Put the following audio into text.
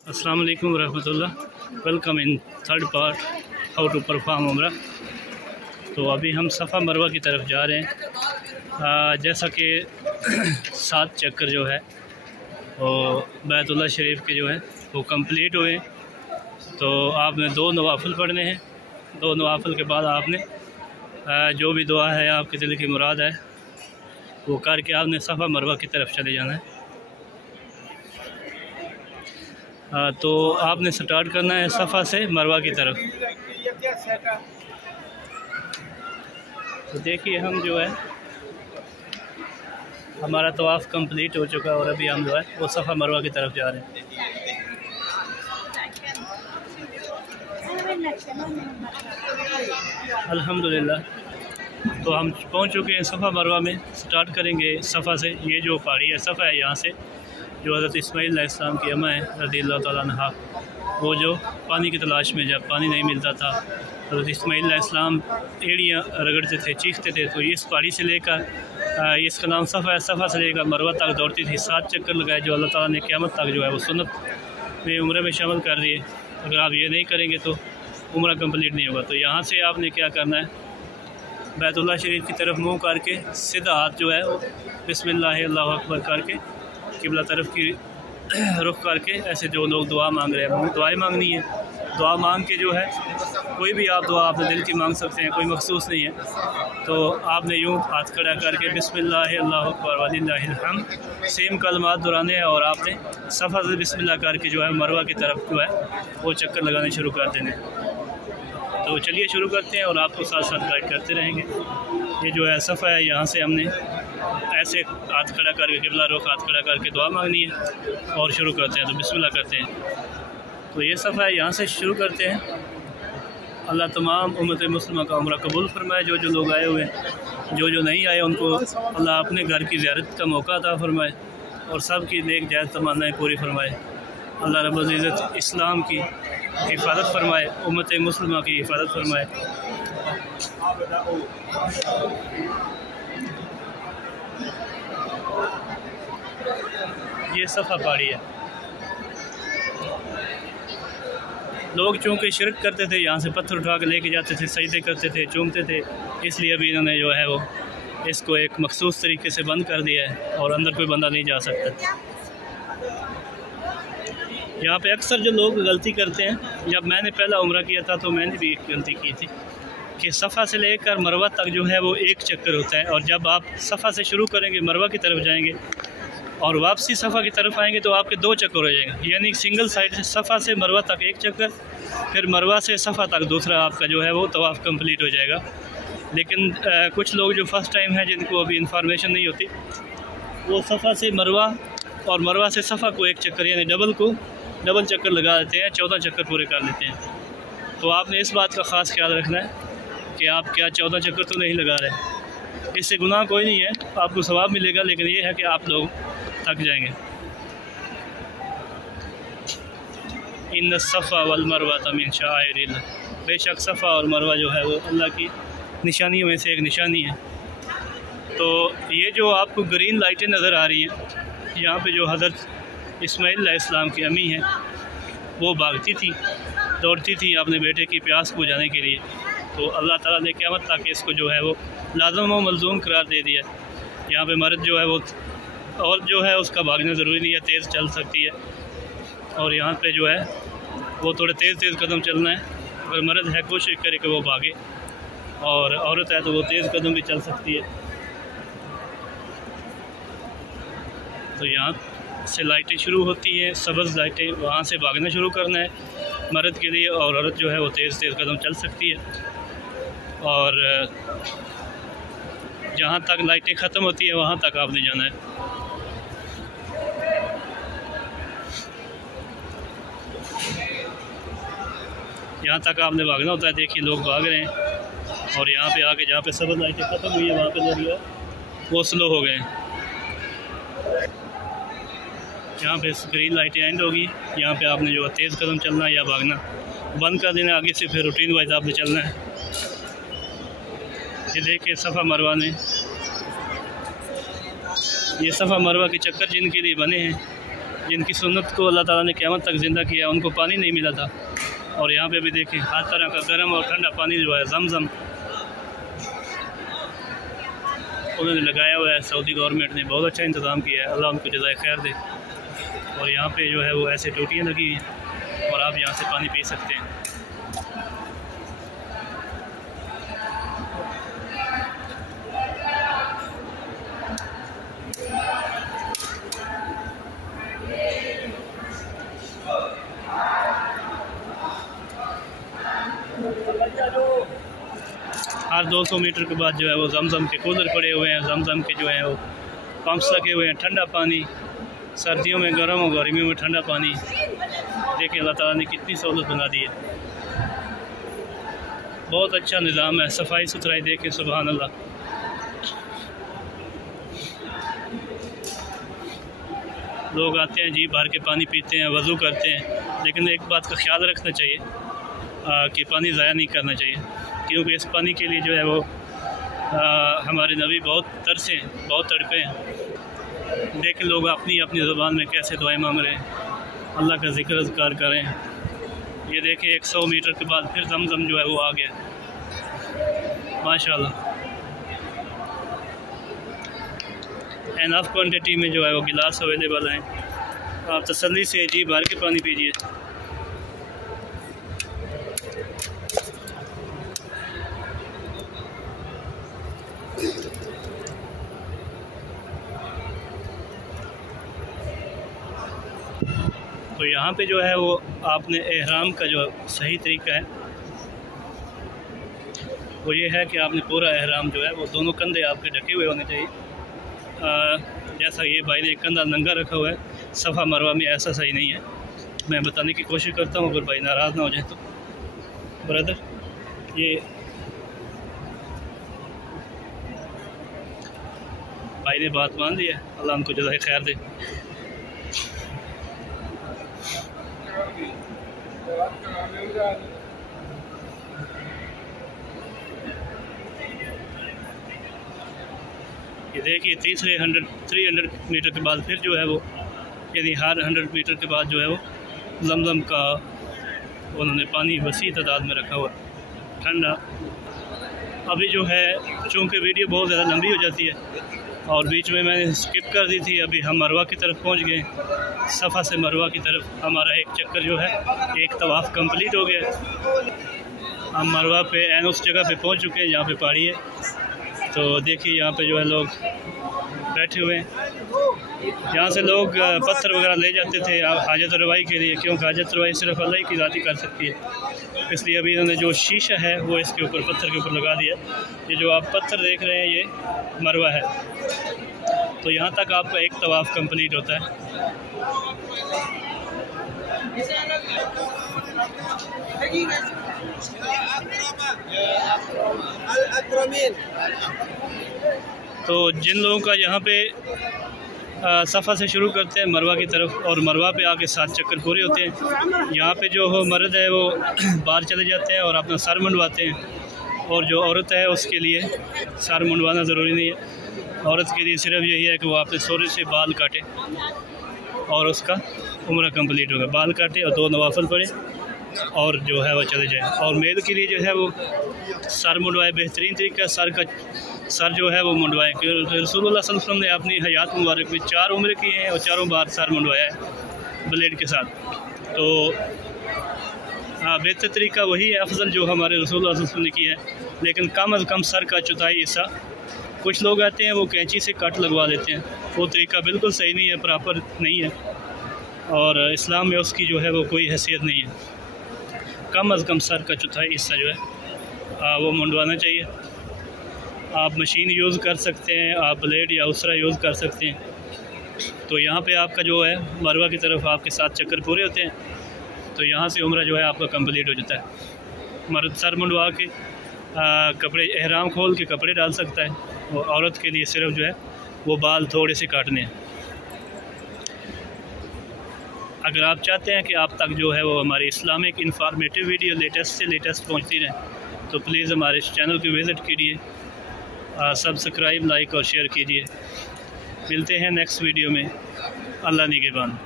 अस्सलाम वालेकुम रहमतुल्लाह। Welcome in third part how to perform उम्रा। तो अभी हम सफ़ा मरवा की तरफ जा रहे हैं। जैसा कि 7 चक्कर जो है वो बैतुल्लाह शरीफ के जो है वो कंप्लीट हुए। तो आपने 2 नवाफिल पढ़ने हैं। 2 नवाफिल के बाद आपने जो भी दुआ है आपके दिल की मुराद है वो करके आपने सफ़ा मरवा की तरफ चले जाना है। तो आपने स्टार्ट करना है सफ़ा से मरवा की तरफ। तो देखिए हम जो है हमारा तवाफ़ कंप्लीट हो चुका है और अभी हम जो है वो सफ़ा मरवा की तरफ जा रहे हैं। अल्हम्दुलिल्लाह तो हम पहुंच चुके हैं सफ़ा मरवा में। स्टार्ट करेंगे सफ़ा से। ये जो पहाड़ी है सफ़ा है, यहाँ से जो हज़रत इस्माइल अलैहिस्सलाम की अम्मा है रज़ियल्लाहु तआला अन्हा, वो जो पानी की तलाश में जब पानी नहीं मिलता था हज़रत इस्माइल अलैहिस्सलाम एड़ियाँ रगड़ते थे, चीखते थे। तो इस पहाड़ी से लेकर इसका नाम सफ़ा है, सफ़ा से लेकर मरवा तक दौड़ती थी। 7 चक्कर लगाए जो अल्लाह ताला ने क़यामत तक जो है वो सुन्नत में उम्र में शामिल कर दिए। अगर आप ये नहीं करेंगे तो उम्र कंप्लीट नहीं होगा। तो यहाँ से आपने क्या करना है, बैतुल्लाह शरीफ की तरफ मुँह करके सीधा हाथ जो है बिस्मिल्लाह अल्लाहु अकबर करके किबला तरफ की रुख करके ऐसे जो लोग दुआ मांग रहे हैं दुआएं मांगनी है। दुआ मांग के जो है कोई भी आप दुआ अपने दिल की मांग सकते हैं, कोई मखसूस नहीं है। तो आपने यूँ हाथ खड़ा करके बिस्मिल्लाह अल्लाहु अकबर वलिल्लाहिल हम्द सेम कलमात दोहराने हैं और आपने सफ़ा से बिस्मिल्लाह करके जो है मरवा की तरफ जो है वो चक्कर लगाने शुरू कर देने। तो चलिए शुरू करते हैं और आपको साथ साथ गाइड करते रहेंगे। ये जो है सफ़ा है, यहाँ से हमने ऐसे हाथ खड़ा करके किबला रुख हाथ खड़ा करके दुआ मांगनी है और शुरू करते हैं। तो बिस्मिल्लाह करते हैं। तो ये सफ़ा है, यहाँ से शुरू करते हैं। अल्लाह तमाम उम्मत मुस्लिमा का उम्रा कबूल फरमाए। जो जो लोग आए हुए हैं, जो जो नहीं आए उनको अल्लाह अपने घर की ज़ियारत का मौका अता फरमाए और सब की नेक जायज़ तमन्नाएं पूरी फरमाए। अल्लाह रब्बुल इज़्ज़त इस्लाम की हिफाजत फरमाए, उम्मत मुस्लिमा की हिफाजत फरमाए। ये सफ़ा पहाड़ी है। लोग चूँकि शिरक करते थे, यहाँ से पत्थर उठा के लेके जाते थे, सजदे करते थे, चूमते थे, इसलिए अभी इन्होंने जो है वो इसको एक मखसूस तरीके से बंद कर दिया है और अंदर कोई बंदा नहीं जा सकता। यहाँ पे अक्सर जो लोग गलती करते हैं, जब मैंने पहला उम्रा किया था तो मैंने भी एक गलती की थी कि सफ़ा से लेकर मरवा तक जो है वो 1 चक्कर होता है। और जब आप सफ़ा से शुरू करेंगे मरवा की तरफ जाएंगे और वापसी सफ़ा की तरफ आएंगे तो आपके 2 चक्कर हो जाएंगे। यानी सिंगल साइड से सफ़ा से मरवा तक 1 चक्कर, फिर मरवा से सफ़ा तक दूसरा आपका जो है वो तवाफ़ कंप्लीट हो जाएगा। लेकिन कुछ लोग जो फर्स्ट टाइम है, जिनको अभी इन्फॉर्मेशन नहीं होती, वो सफ़ा से मरवा और मरवा से सफ़ा को 1 चक्कर यानी डबल चक्कर लगा देते हैं, 14 चक्कर पूरे कर लेते हैं। तो आपने इस बात का ख़ास ख्याल रखना है कि आप क्या 14 चक्कर तो नहीं लगा रहे। इससे गुनाह कोई नहीं है, आपको सवाब मिलेगा, लेकिन ये है कि आप लोग थक जाएंगे। इन सफ़ा वल मरवा मिन शाइरिल्लाह, बेशक सफ़ा और मरवा जो है वो अल्लाह की निशानियों में से एक निशानी है। तो ये जो आपको ग्रीन लाइटें नज़र आ रही हैं, यहाँ पे जो हज़रत इस्माइल अलैहिस्सलाम की अम्मी है वो भागती थी, दौड़ती थी अपने बेटे की प्यास बुझाने के लिए। तो अल्लाह ताला ने क़यामत तक इसको जो है वो लाज़िम व मलज़ूम करार दे दिया। यहाँ पे मर्द जो है वो और जो है उसका भागना ज़रूरी नहीं है, तेज़ चल सकती है। और यहाँ पे जो है वो थोड़े तेज़ कदम चलना है। अगर मर्द है कोशिश करे कि वो भागे, और औरत है तो वो तेज़ कदम भी चल सकती है। तो यहाँ से लाइटें शुरू होती हैं, सब्ज़ लाइटें, वहाँ से भागना शुरू करना है मर्द के लिए, और औरत जो है वो तेज़ कदम चल सकती है। और जहाँ तक लाइटें ख़त्म होती है वहाँ तक आपने जाना है। यहाँ तक आपने भागना होता है। देखिए लोग भाग रहे हैं और यहाँ पे आके जहाँ पे सब्ज़ लाइटें ख़त्म हुई है वहाँ पे लोग वो स्लो हो गए हैं। यहाँ पे ग्रीन लाइटें एंड होगी, यहाँ पे आपने जो तेज़ कदम चलना है या भागना बंद कर देना, आगे से फिर रूटीन वाइज आपने चलना है। ये देखिए सफ़ा मरवा ने, ये सफ़ा मरवा के चक्कर जिनके लिए बने हैं जिनकी सुन्नत को अल्लाह ताला ने क़यामत तक ज़िंदा किया, उनको पानी नहीं मिला था। और यहाँ पे भी देखें हर तरह का गर्म और ठंडा पानी जो है ज़मज़म उन्होंने लगाया हुआ है। सऊदी गवर्नमेंट ने बहुत अच्छा इंतज़ाम किया है, अल्लाह उनको जज़ाए खैर दे। और यहाँ पे जो है वो ऐसे टोटियाँ लगी हैं और आप यहाँ से पानी पी सकते हैं। हर 200 मीटर के बाद जो है वो ज़मज़म के कूलर पड़े हुए हैं, ज़मज़म के जो है वो पंप्स लगे हुए हैं, ठंडा पानी, सर्दियों में गर्म और गर्मियों में ठंडा पानी। देखिए अल्लाह ताला ने कितनी सहूलत बना दी है, बहुत अच्छा निज़ाम है, सफाई सुथराई देखें, सुभान अल्लाह। लोग आते हैं जी भर के पानी पीते हैं, वज़ू करते हैं, लेकिन एक बात का ख्याल रखना चाहिए कि पानी ज़ाया नहीं करना चाहिए, क्योंकि इस पानी के लिए जो है वो हमारे नबी बहुत तरसे हैं, बहुत तड़पे हैं। देखें लोग अपनी अपनी ज़ुबान में कैसे दुआएं मांग रहे हैं, अल्लाह का ज़िक्र अज़कार कर रहे हैं। ये देखें 100 मीटर के बाद फिर ज़मज़म जो है वो आ गया, माशाल्लाह। एनफ क्वांटिटी में जो है वो गिलास अवेलेबल हैं, आप तसल्ली से जी भर के पानी पीजिए। तो यहाँ पे जो है वो आपने एहराम का जो सही तरीका है वो ये है कि आपने पूरा एहराम जो है वो दोनों कंधे आपके ढके हुए होने चाहिए। जैसा ये भाई ने एक कंधा नंगा रखा हुआ है, सफ़ा मरवा में ऐसा सही नहीं है। मैं बताने की कोशिश करता हूँ, अगर भाई नाराज़ ना हो जाए तो। ब्रदर ये भाई ने बात मान ली है, अल्लाह उनको जज़ाए खैर दे। ये देखिए 300 मीटर के बाद फिर जो है वो, यानी हर 100 मीटर के बाद जो है वो ज़मज़म का उन्होंने पानी वसी तादाद में रखा हुआ ठंडा। अभी जो है चूँकि वीडियो बहुत ज़्यादा लंबी हो जाती है और बीच में मैंने स्किप कर दी थी, अभी हम मरवा की तरफ पहुंच गए। सफ़ा से मरवा की तरफ हमारा एक चक्कर जो है, एक तवाफ़ कंप्लीट हो गया। हम मरवा पे एन उस जगह पे पहुंच चुके हैं जहाँ पे पहाड़ी है। तो देखिए यहाँ पे जो है लोग बैठे हुए हैं, यहाँ से लोग पत्थर वगैरह ले जाते थे हाजत रवाई के लिए, क्योंकि हाजत रवाई सिर्फ अल्लाह की ज़ात ही कर सकती है। इसलिए अभी इन्होंने जो शीशा है वो इसके ऊपर, पत्थर के ऊपर लगा दिया। ये जो आप पत्थर देख रहे हैं ये मरवा है। तो यहाँ तक आपका एक तवाफ़ कंप्लीट होता है। तो जिन लोगों का यहाँ पे सफ़ा से शुरू करते हैं मरवा की तरफ और मरवा पे आके 7 चक्कर पूरे होते हैं, यहाँ पे जो हो मर्द है वो बाहर चले जाते हैं और अपना सर मुंडवाते हैं। और जो औरत है उसके लिए सर मुंडवाना ज़रूरी नहीं है, औरत के लिए सिर्फ यही है कि वो अपने सोरे से बाल काटे और उसका उम्रा कंप्लीट होगा। बाल काटे और 2 नवाफिल पढ़े और जो है वो चले जाए। और मेल के लिए जो है वो सर मुंडवाए, बेहतरीन तरीका सर जो है वो मुंडवाए, क्योंकि रसूलुल्लाह सल्लल्लाहु अलैहि वसल्लम ने अपनी हयात मुबारक में 4 उम्र की हैं और 4 बार सर मुंडवाया है ब्लेड के साथ। तो हाँ, बेहतर तरीका वही है, अफजल जो हमारे रसूलुल्लाह सल्लल्लाहु अलैहि वसल्लम ने किया है। लेकिन कम अज़ कम सर का चौथाई हिस्सा, कुछ लोग आते हैं वो कैंची से कट लगवा देते हैं, वो तरीका बिल्कुल सही नहीं है, प्रॉपर नहीं है और इस्लाम में उसकी जो है वो कोई हैसियत नहीं है। कम अज़ कम सर का चौथाई हिस्सा जो है वो मुंडवाना चाहिए। आप मशीन यूज़ कर सकते हैं, आप ब्लेड या उसरा यूज़ कर सकते हैं। तो यहाँ पे आपका जो है मरवा की तरफ आपके 7 चक्कर पूरे होते हैं, तो यहाँ से उम्रा जो है आपका कंप्लीट हो जाता है। मर्द सर मुंडवा के कपड़े एहराम खोल के कपड़े डाल सकता है, और औरत के लिए सिर्फ जो है वो बाल थोड़े से काटने हैं। अगर आप चाहते हैं कि आप तक जो है वो हमारी इस्लामिक इंफॉर्मेटिव वीडियो लेटेस्ट से लेटेस्ट पहुंचती रहे, तो प्लीज़ हमारे इस चैनल को विज़िट कीजिए, सब्सक्राइब, लाइक और शेयर कीजिए। मिलते हैं नेक्स्ट वीडियो में। अल्लाह निगहबान।